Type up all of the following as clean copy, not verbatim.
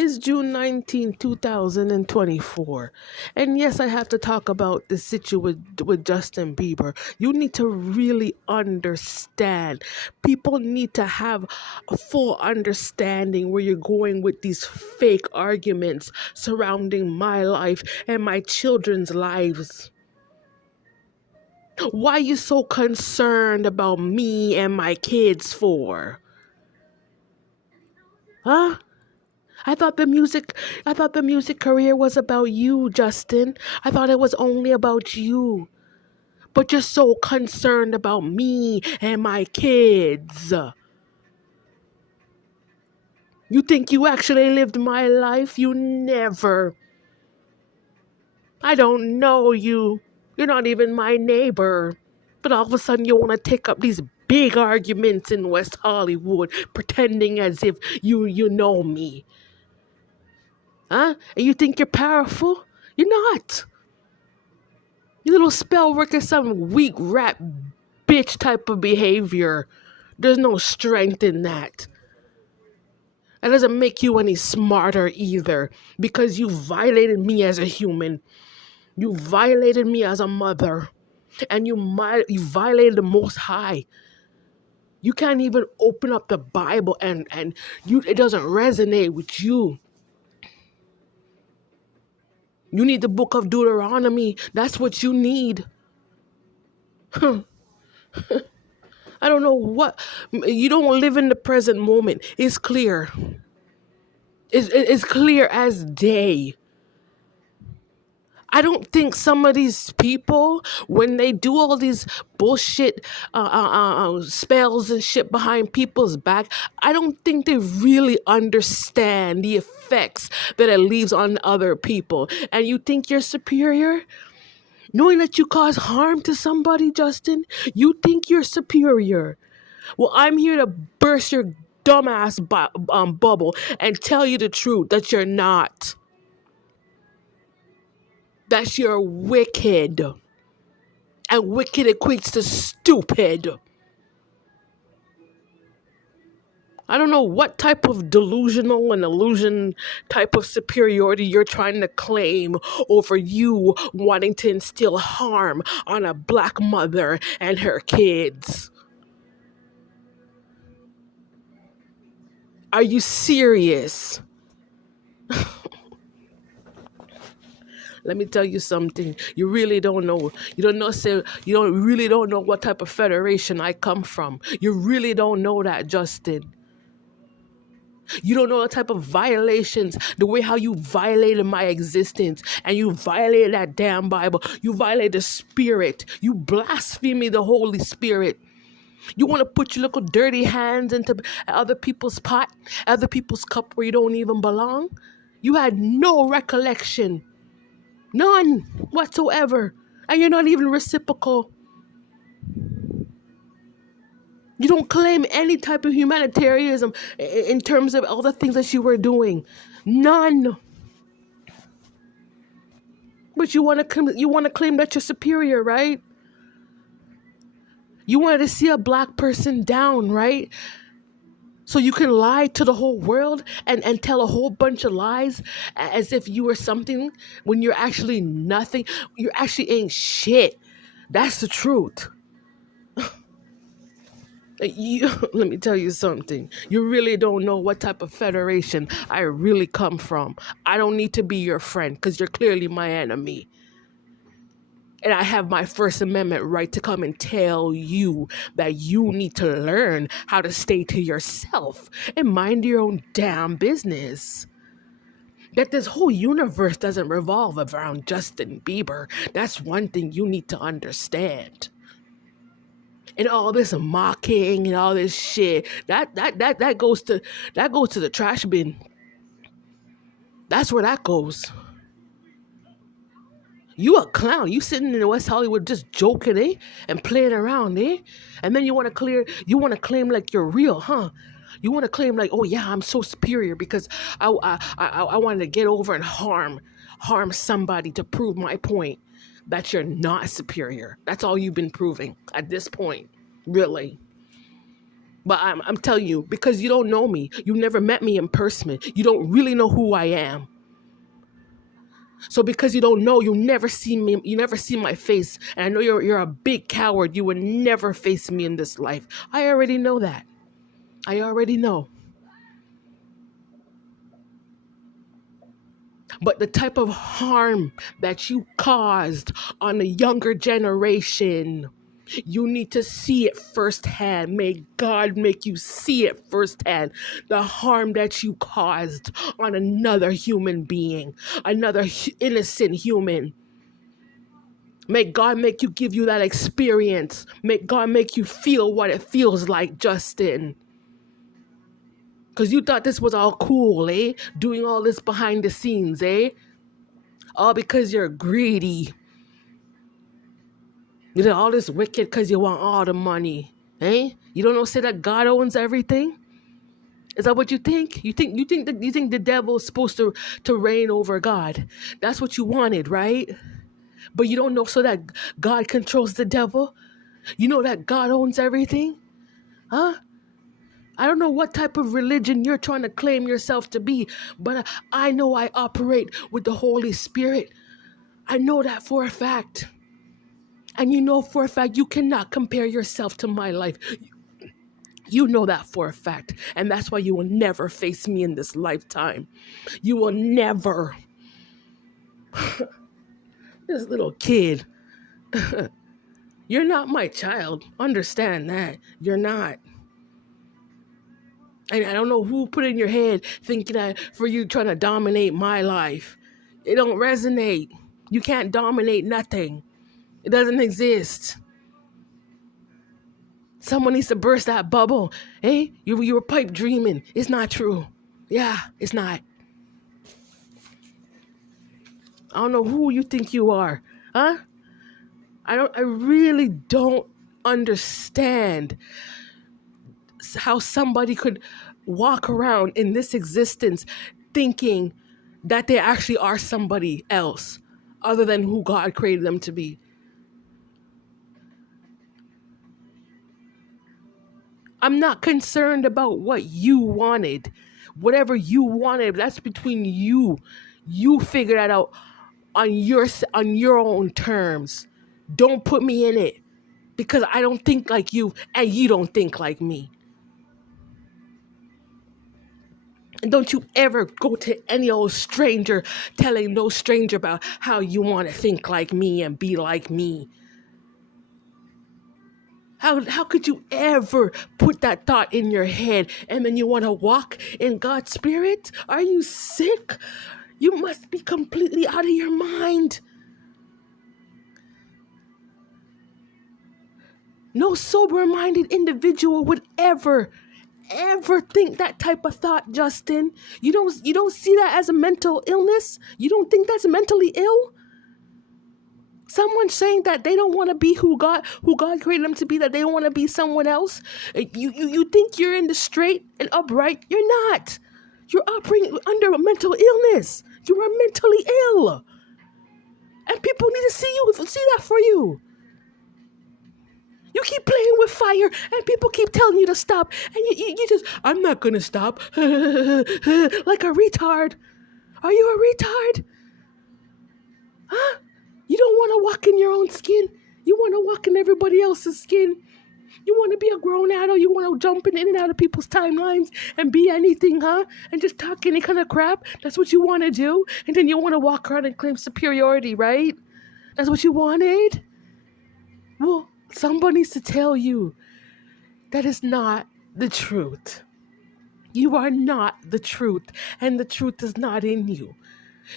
It's June 19th, 2024. And yes, I have to talk about the situation with Justin Bieber. You need to really understand. People need to have a full understanding where you're going with these fake arguments surrounding my life and my children's lives. Why are you so concerned about me and my kids for? Huh? I thought the music I thought the music career was about you, Justin. I thought it was only about you. But you're so concerned about me and my kids. You think you actually lived my life? You never. I don't know you. You're not even my neighbor. But all of a sudden you want to take up these big arguments in West Hollywood, pretending as if you know me. Huh? And you think you're powerful? You're not. You little spell work is some weak rat bitch type of behavior. There's no strength in that. That doesn't make you any smarter either because you violated me as a human. You violated me as a mother. And you violated the Most High. You can't even open up the Bible and it doesn't resonate with you. You need the book of Deuteronomy. That's what you need. I don't know what. You don't live in the present moment. It's clear. It's clear as day. I don't think some of these people, when they do all these bullshit spells and shit behind people's back, I don't think they really understand the effects that it leaves on other people. And you think you're superior? Knowing that you cause harm to somebody, Justin, you think you're superior. Well, I'm here to burst your dumbass bubble and tell you the truth that you're not. That you're wicked. And wicked equates to stupid. I don't know what type of delusional and illusion type of superiority you're trying to claim over you wanting to instill harm on a black mother and her kids. Are you serious? Let me tell you something. You really don't know. You really don't know what type of federation I come from. You really don't know that, Justin. You don't know the type of violations, the way how you violated my existence and you violated that damn Bible. You violated the Spirit. You blaspheme the Holy Spirit. You want to put your little dirty hands into other people's pot, other people's cup where you don't even belong? You had no recollection. None whatsoever. And you're not even reciprocal. You don't claim any type of humanitarianism in terms of all the things that you were doing. None. But you want to claim that you're superior, right? You wanted to see a black person down, right? So you can lie to the whole world and tell a whole bunch of lies as if you were something when you're actually nothing. You actually ain't shit. That's the truth. Let me tell you something. You really don't know what type of federation I really come from. I don't need to be your friend because you're clearly my enemy. And I have my First Amendment right to come and tell you that you need to learn how to stay to yourself and mind your own damn business. That this whole universe doesn't revolve around Justin Bieber. That's one thing you need to understand. And all this mocking and all this shit, that goes to the trash bin. That's where that goes. You a clown. You sitting in West Hollywood just joking, eh? And playing around, eh? And then you want to claim like you're real, huh? You want to claim like, oh yeah, I'm so superior because I wanted to get over and harm somebody to prove my point that you're not superior. That's all you've been proving at this point, really. But I'm telling you, because you don't know me, you never met me in person, you don't really know who I am. So because you don't know, you never see me, you never see my face. And I know you're a big coward. You would never face me in this life. I already know that. I already know. But the type of harm that you caused on the younger generation, you need to see it firsthand. May God make you see it firsthand. The harm that you caused on another human being, another innocent human. May God make you give you that experience. May God make you feel what it feels like, Justin. Because you thought this was all cool, eh? Doing all this behind the scenes, eh? All because you're greedy. You did all this wicked because you want all the money, eh? You don't know say that God owns everything? Is that what you think? You think the devil is supposed to reign over God? That's what you wanted, right? But you don't know so that God controls the devil? You know that God owns everything? Huh? I don't know what type of religion you're trying to claim yourself to be, but I know I operate with the Holy Spirit. I know that for a fact. And you know for a fact you cannot compare yourself to my life. You know that for a fact. And that's why you will never face me in this lifetime. You will never. This little kid. You're not my child. Understand that. You're not. And I don't know who put in your head thinking that for you trying to dominate my life. It don't resonate. You can't dominate nothing. It doesn't exist. Someone needs to burst that bubble. Hey, you were pipe dreaming. It's not true. Yeah, it's not. I don't know who you think you are. Huh? I really don't understand how somebody could walk around in this existence thinking that they actually are somebody else other than who God created them to be. I'm not concerned about what you wanted. Whatever you wanted, that's between you. You figure that out on your own terms. Don't put me in it because I don't think like you and you don't think like me. And don't you ever go to any old stranger telling no stranger about how you want to think like me and be like me. How could you ever put that thought in your head and then you want to walk in God's spirit? Are you sick? You must be completely out of your mind. No sober-minded individual would ever think that type of thought, Justin. You don't see that as a mental illness? You don't think that's mentally ill? Someone saying that they don't want to be who God created them to be, that they don't want to be someone else. You think you're in the straight and upright. You're not. You're operating under a mental illness. You are mentally ill. And people need to see that for you. You keep playing with fire and people keep telling you to stop. And you just, I'm not going to stop. Like a retard. Are you a retard? Huh? You don't want to walk in your own skin. You want to walk in everybody else's skin. You want to be a grown adult. You want to jump in and out of people's timelines and be anything, huh? And just talk any kind of crap. That's what you want to do. And then you want to walk around and claim superiority, right? That's what you wanted? Well, somebody needs to tell you that is not the truth. You are not the truth, and the truth is not in you.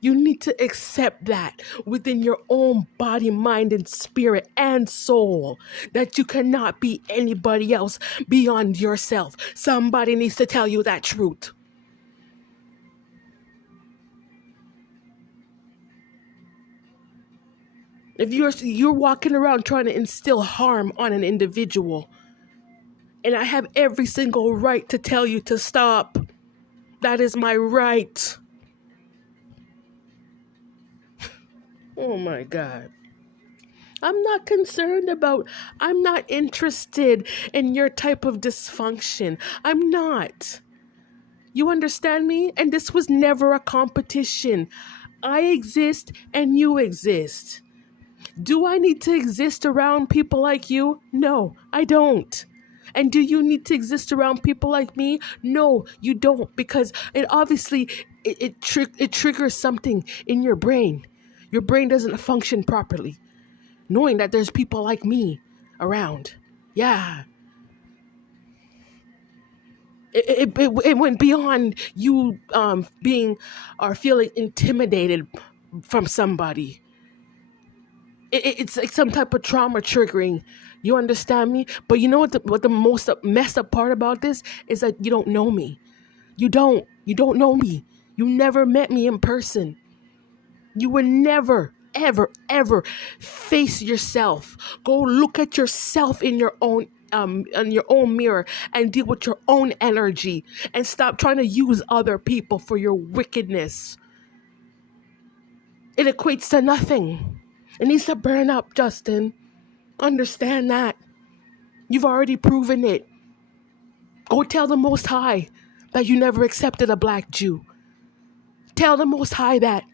You need to accept that within your own body, mind, and spirit and soul, that you cannot be anybody else beyond yourself. Somebody needs to tell you that truth. If you're walking around trying to instill harm on an individual, and I have every single right to tell you to stop. That is my right. Oh my God. I'm not concerned about, I'm not interested in your type of dysfunction. I'm not. You understand me? And this was never a competition. I exist and you exist. Do I need to exist around people like you? No, I don't. And do you need to exist around people like me? No, you don't, because it obviously it triggers something in your brain. Your brain doesn't function properly, knowing that there's people like me around. Yeah, it went beyond you being or feeling intimidated from somebody. It's like some type of trauma triggering. You understand me? But you know what the most messed up part about this is that you don't know me. You don't know me. You never met me in person. You will never, ever, ever face yourself. Go look at yourself in your own mirror and deal with your own energy and stop trying to use other people for your wickedness. It equates to nothing. It needs to burn up, Justin. Understand that. You've already proven it. Go tell the Most High that you never accepted a black Jew. Tell the Most High that.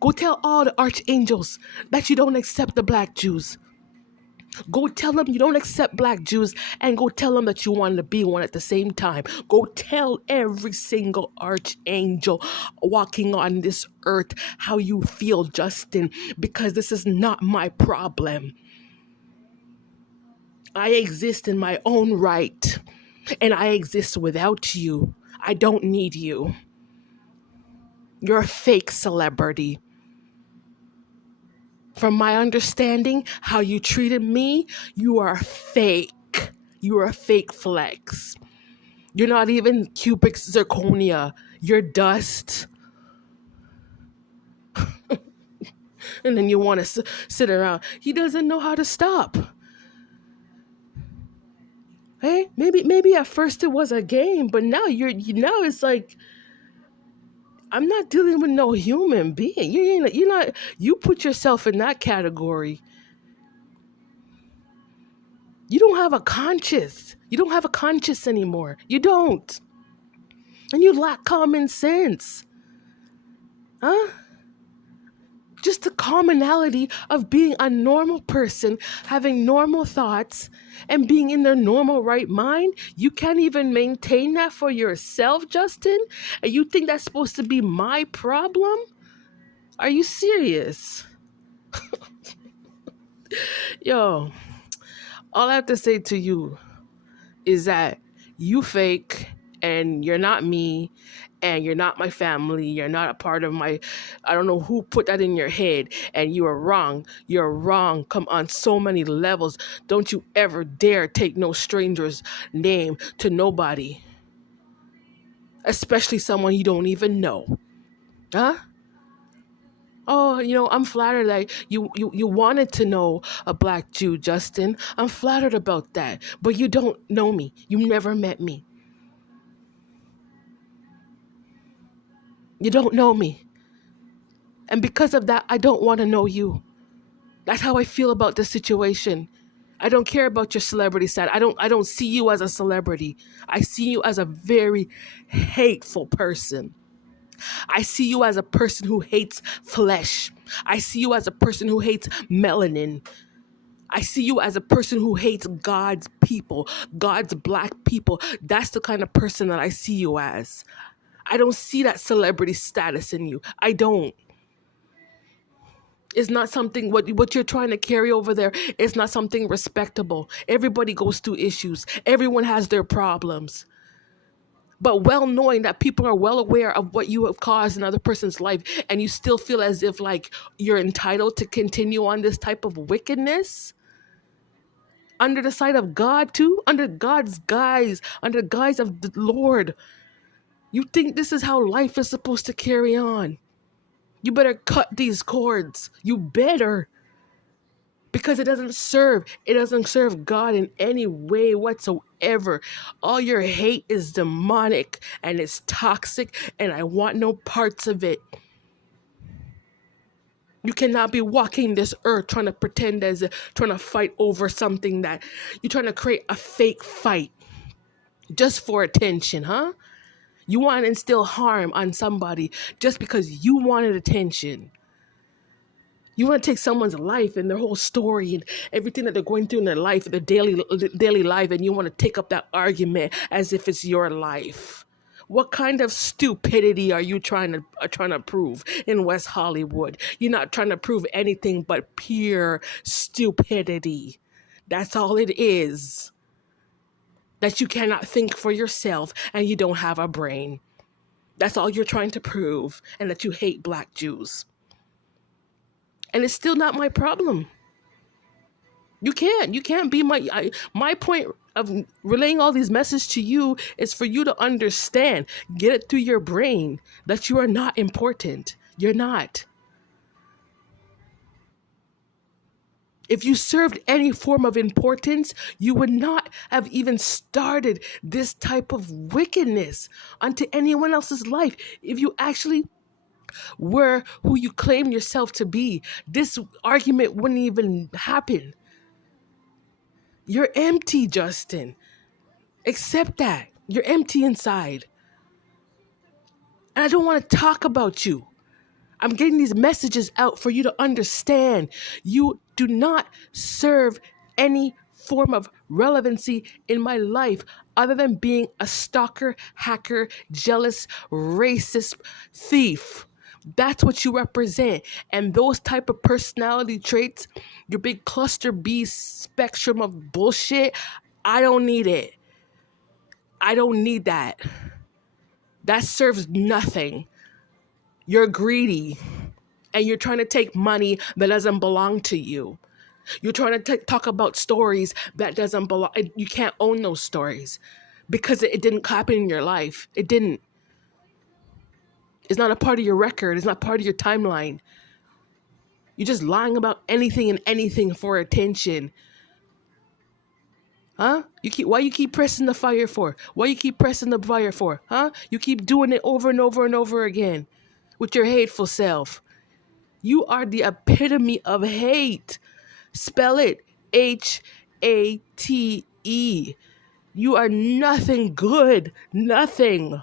Go tell all the archangels that you don't accept the black Jews. Go tell them you don't accept black Jews, and go tell them that you want to be one at the same time. Go tell every single archangel walking on this earth how you feel, Justin, because this is not my problem. I exist in my own right, and I exist without you. I don't need you. You're a fake celebrity. From my understanding, how you treated me, you are fake. You are a fake flex. You're not even cubic zirconia. You're dust. And then you want to sit around. He doesn't know how to stop. Hey, maybe at first it was a game, but now now it's like I'm not dealing with no human being. You're not. You put yourself in that category. You don't have a conscience. You don't have a conscience anymore. You don't. And you lack common sense. Huh? Just the commonality of being a normal person, having normal thoughts, and being in their normal right mind. You can't even maintain that for yourself, Justin? And you think that's supposed to be my problem? Are you serious? Yo, all I have to say to you is that you fake and you're not me and you're not my family. You're not a part of my, I don't know who put that in your head, and you are wrong. You're wrong. Come on so many levels. Don't you ever dare take no stranger's name to nobody, especially someone you don't even know. Huh? Oh, I'm flattered that you wanted to know a black Jew, Justin. I'm flattered about that. But you don't know me. You never met me. You don't know me. And because of that, I don't want to know you. That's how I feel about this situation. I don't care about your celebrity side. I don't see you as a celebrity. I see you as a very hateful person. I see you as a person who hates flesh. I see you as a person who hates melanin. I see you as a person who hates God's people, God's black people. That's the kind of person that I see you as. I don't see that celebrity status in you. I don't. It's not something what you're trying to carry over there. It's not something respectable. Everybody goes through issues. Everyone has their problems. But well knowing that people are well aware of what you have caused in another person's life, and you still feel as if like you're entitled to continue on this type of wickedness under the sight of God too, under God's guise, under the guise of the Lord. You think this is how life is supposed to carry on? You better cut these cords. You better. Because it doesn't serve God in any way whatsoever. All your hate is demonic and it's toxic, and I want no parts of it. You cannot be walking this earth trying to pretend as trying to fight over something that you're trying to create a fake fight just for attention, huh? You want to instill harm on somebody just because you wanted attention. You want to take someone's life and their whole story and everything that they're going through in their life, their daily life, and you want to take up that argument as if it's your life. What kind of stupidity are you trying to prove in West Hollywood? You're not trying to prove anything but pure stupidity. That's all it is. That you cannot think for yourself and you don't have a brain. That's all you're trying to prove, and that you hate black Jews. And it's still not my problem. You can't be my point of relaying all these messages to you is for you to understand, get it through your brain that you are not important. You're not. If you served any form of importance, you would not have even started this type of wickedness onto anyone else's life. If you actually were who you claim yourself to be, this argument wouldn't even happen. You're empty, Justin. Accept that. You're empty inside. And I don't want to talk about you. I'm getting these messages out for you to understand. You do not serve any form of relevancy in my life other than being a stalker, hacker, jealous, racist thief. That's what you represent. And those type of personality traits, your big cluster B spectrum of bullshit, I don't need it. I don't need that. That serves nothing. You're greedy and you're trying to take money that doesn't belong to you. You're trying to talk about stories that doesn't belong. You can't own those stories because it didn't happen in your life. It didn't. It's not a part of your record. It's not part of your timeline. You're just lying about anything and anything for attention. Huh? Why you keep pressing the fire for? Why you keep pressing the fire for? Huh? You keep doing it over and over and over again with your hateful self. You are the epitome of hate. Spell it Hate. You are nothing good. Nothing.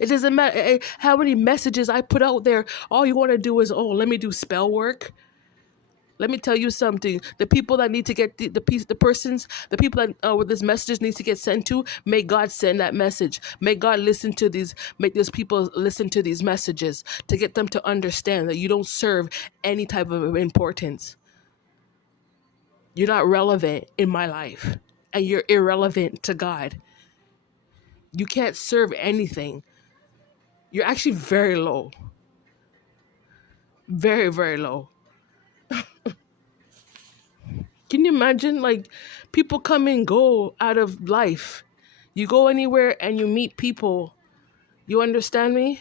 It doesn't matter how many messages I put out there. All you want to do is, let me do spell work. Let me tell you something. The people that need to get the people that with this message needs to get sent to, may God send that message. May God make these people listen to these messages to get them to understand that you don't serve any type of importance. You're not relevant in my life, and you're irrelevant to God. You can't serve anything. You're actually very low. Very, very low. Can you imagine, like, people come and go out of life? You go anywhere and you meet people. You understand me?